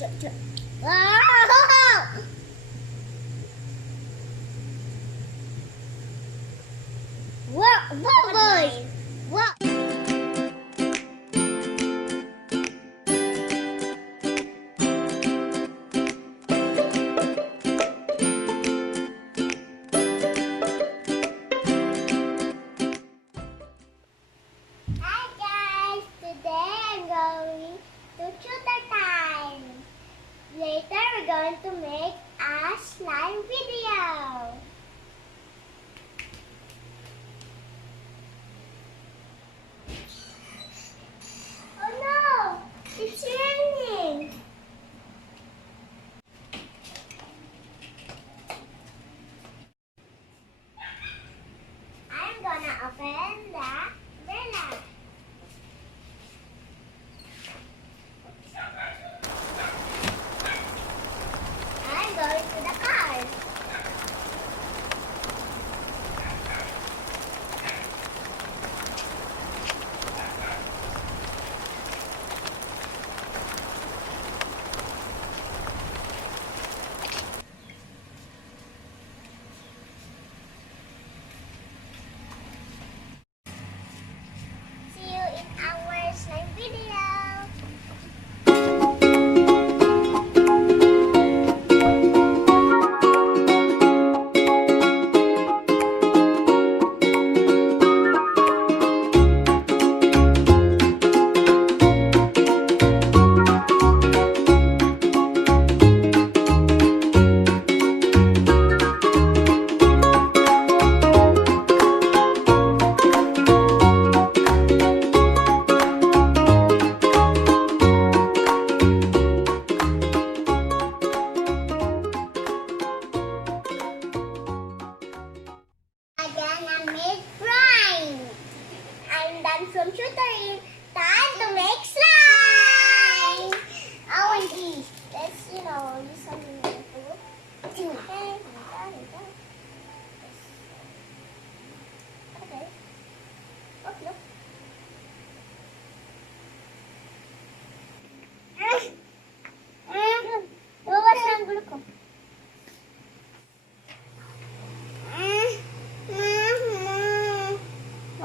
Wow! What bubbles? What? Hi guys, today I'm going to shooter time. Later we're going to make a slime video. Oh no, it's raining. I'm gonna open the umbrella. I'm going to the car. See you in our slime video. Again, I made drawing. I'm done from tutoring. Time to make slime. OMG. Let's, use something to do. Okay. Okay. Oh, look. Bawas na ang gulo ko.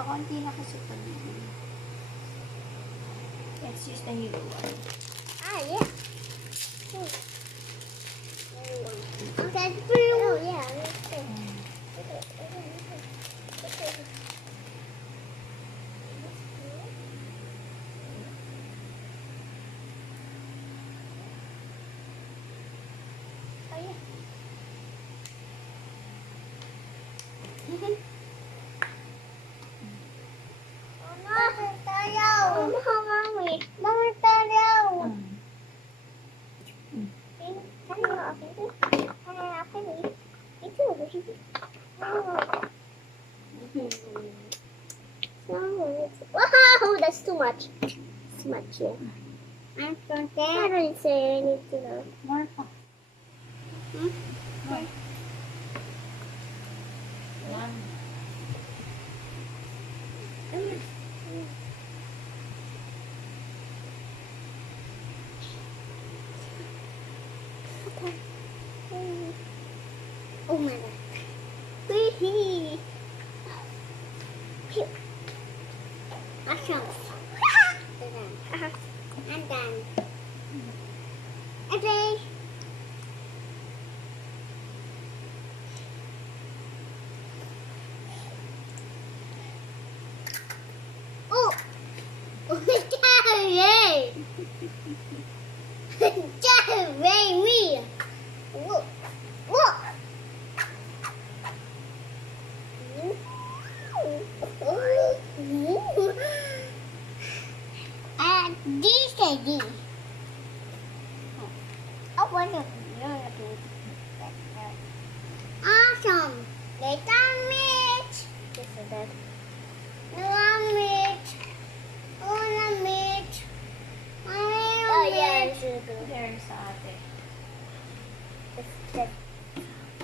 Konti na kasi pag let's use the new one. Ah, yeah. Okay, blue. Oh, yeah. Oh, yeah. Wow, that's too much. Too much, yeah. I'm from there. I don't say anything. More pa. More. Yan. Oh my god. Wee-hee. Phew. Awesome. I'm done. Okay. Oh! Oh my god, yay! Yay, me! Look! Look! This lady. Oh, what is awesome. Later, Mitch. This is that. Mitch. Oh, Mitch. Oh, yeah, it's a good. There's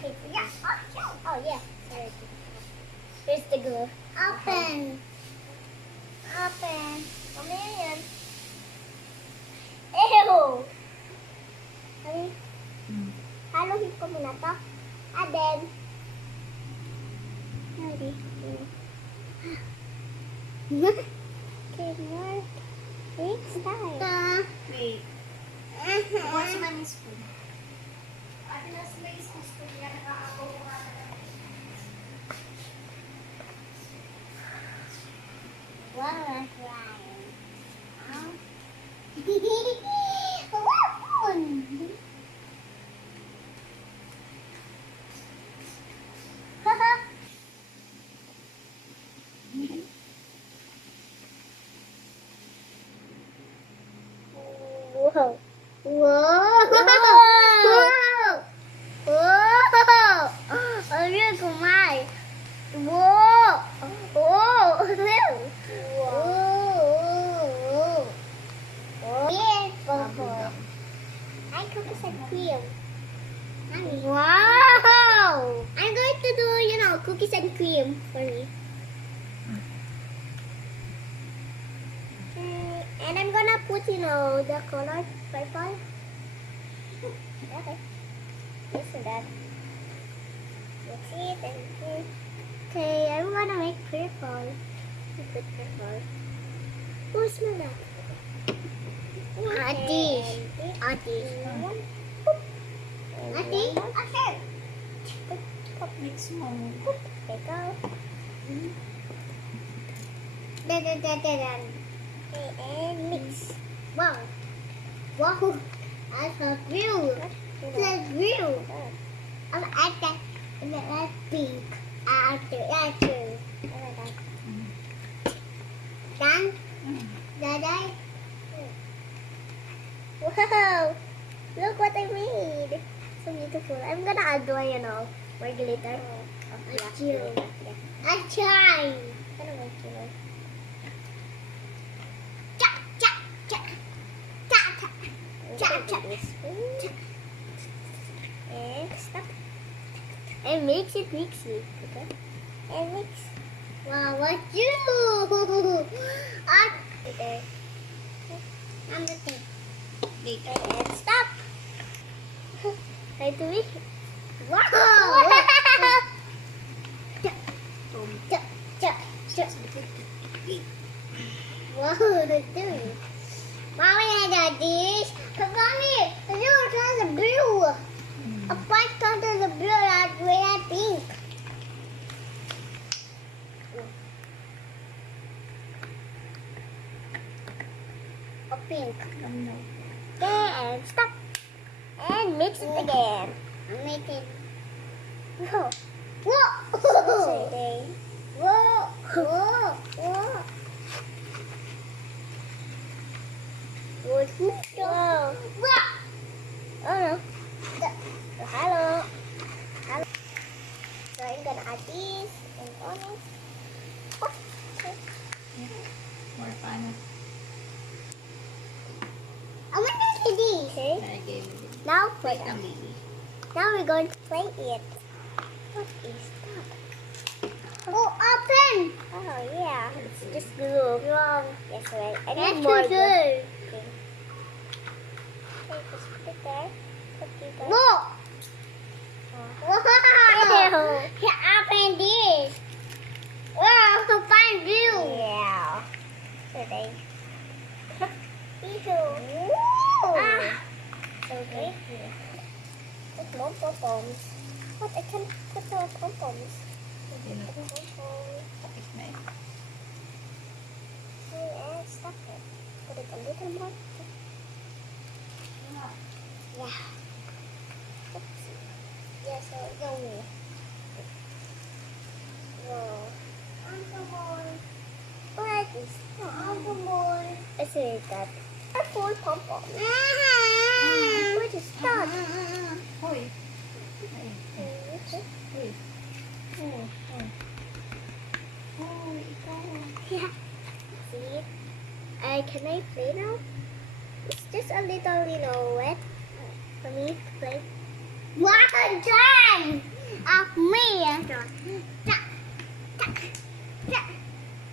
ate. Yeah. Oh, yeah. Sorry. Here's the glue. Open. Open. Come in. Ew. Okay, more. Next time. Wait. What's my spoon? Ate, nasa may isang spoon yan. Nakakabaw ko nga na. Wow, that's right. Whoa. Whoa. Whoa. Oh, look, my. Whoa. Whoa. Whoa. Whoa. Yes, bubble. I cookies and cream. Wow. I'm going to do, cookies and cream for me. And I'm gonna put, the color purple. Okay. This and that. That's it. And okay, I'm gonna make purple. Put purple. Oh, smell that. Adi. Adi. Adi. Okay. Mix mo. There you go. Da. Okay, and mix. Wow. Wow. That's a blue. That's blue. I'll add that. And that's pink. After. Done? Done? Wow. Look what I made. So beautiful. I'm gonna add one, more glitter. I try. And stop. And mix it. Okay. And mix. Wow, what you? Okay. I'm the thing. And stop. Try to mix. Wow. Wow, dude. Mommy had a dish. Mommy, look, there's a blue. A white color is a blue and red pink. A pink. Okay, and stop. And mix it again. I'm making. Whoa. Whoa. Whoa. Whoa. Oh no. Hello. So I'm gonna add this and onions. Okay. More fun. I want to do this. I gave you. Now Wait, Lily. Now we're going to play it. What is that? Oh, open! Oh yeah, it's just glue. Wrong. Yes, right. I need more glue. Okay. Okay, just put it there. Put it there. Look! Wow! He opened this. Wow, so fine glue. Yeah. Today. Okay. Put more pom-poms. What? I can put more pom-poms. Tapos na eh. And stop it. Put it a little more. Yeah. Oops. Yeah, so yummy. Whoa. What is that? Let's see that. Full pom-pom. What is that? Hoy. Okay. Hoy. Hoy, ikaw. Yeah. See? Can I play now? It's just a little, wet for me to play. What a time of me!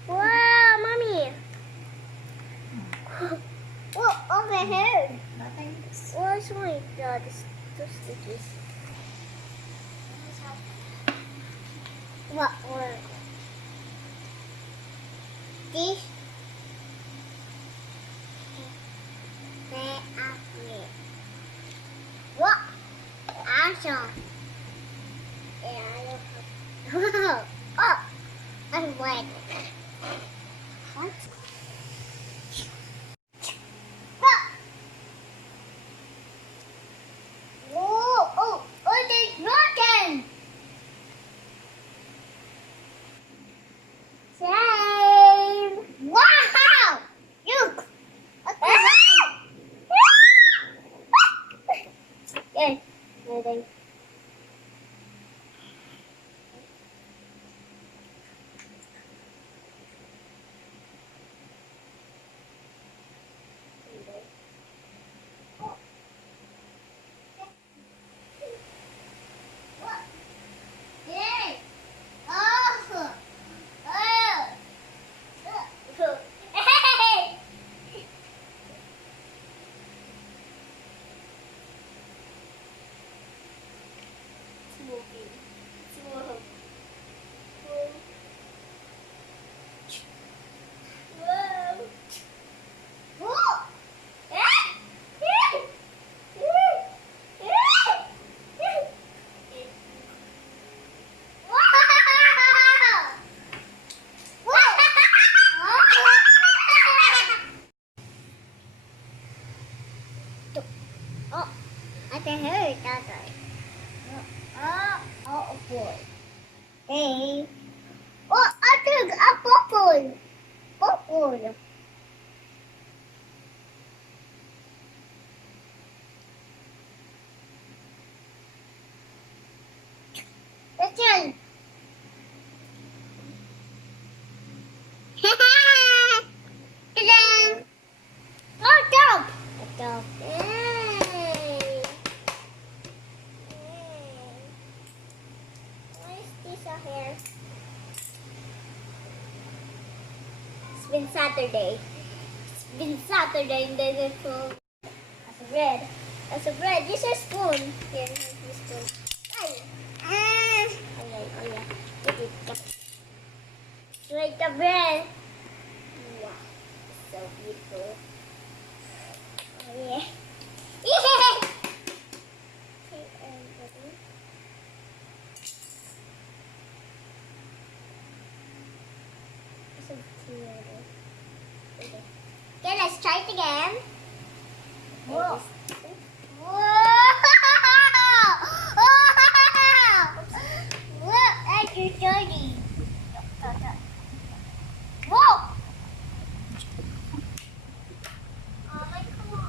Wow, mommy! Oh, over here! Nothing. What's my god? This two stitches. What? this? Where are we? What? Awesome. Yeah, oh, I'm wet. What? Oh, there's rotten. Same. Wow! Look. Okay. Ready. Oh, I can hear it that way. Oh boy. Hey. Oh, I took a bubble. Bubble. Listen. Ta-da! Oh, dog. A dog. Yay. Why is this here? It's been Saturday. It's been Saturday and then it's full. That's a bread. That's a bread. This is spoon. Here, here's the spoon. Ay. Ah. Oh yeah. Look it. Like the bread. Wow. It's so beautiful. Oh yeah. Yeah. Okay, everybody. Okay, let's try it again. Whoa. Look at your dirty. Whoa! Oh my God.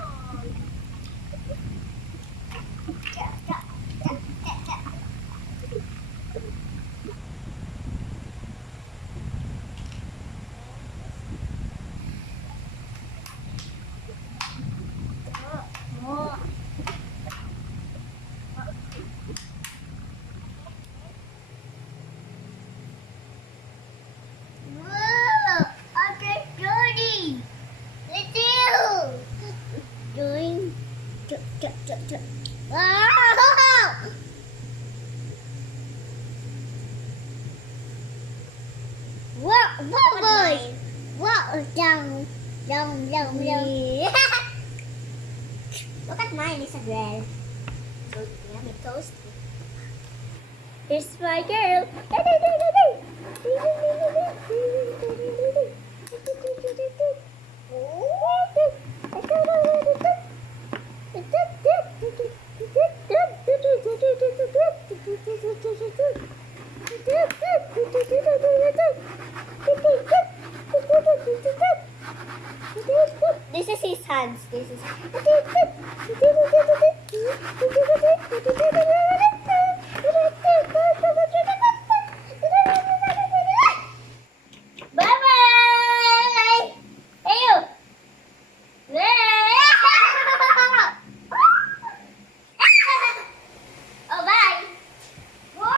Wow! What bubbles? What down. Look at mine, it's a bread. So yummy toast. Here's my girl. This is his hands. This is.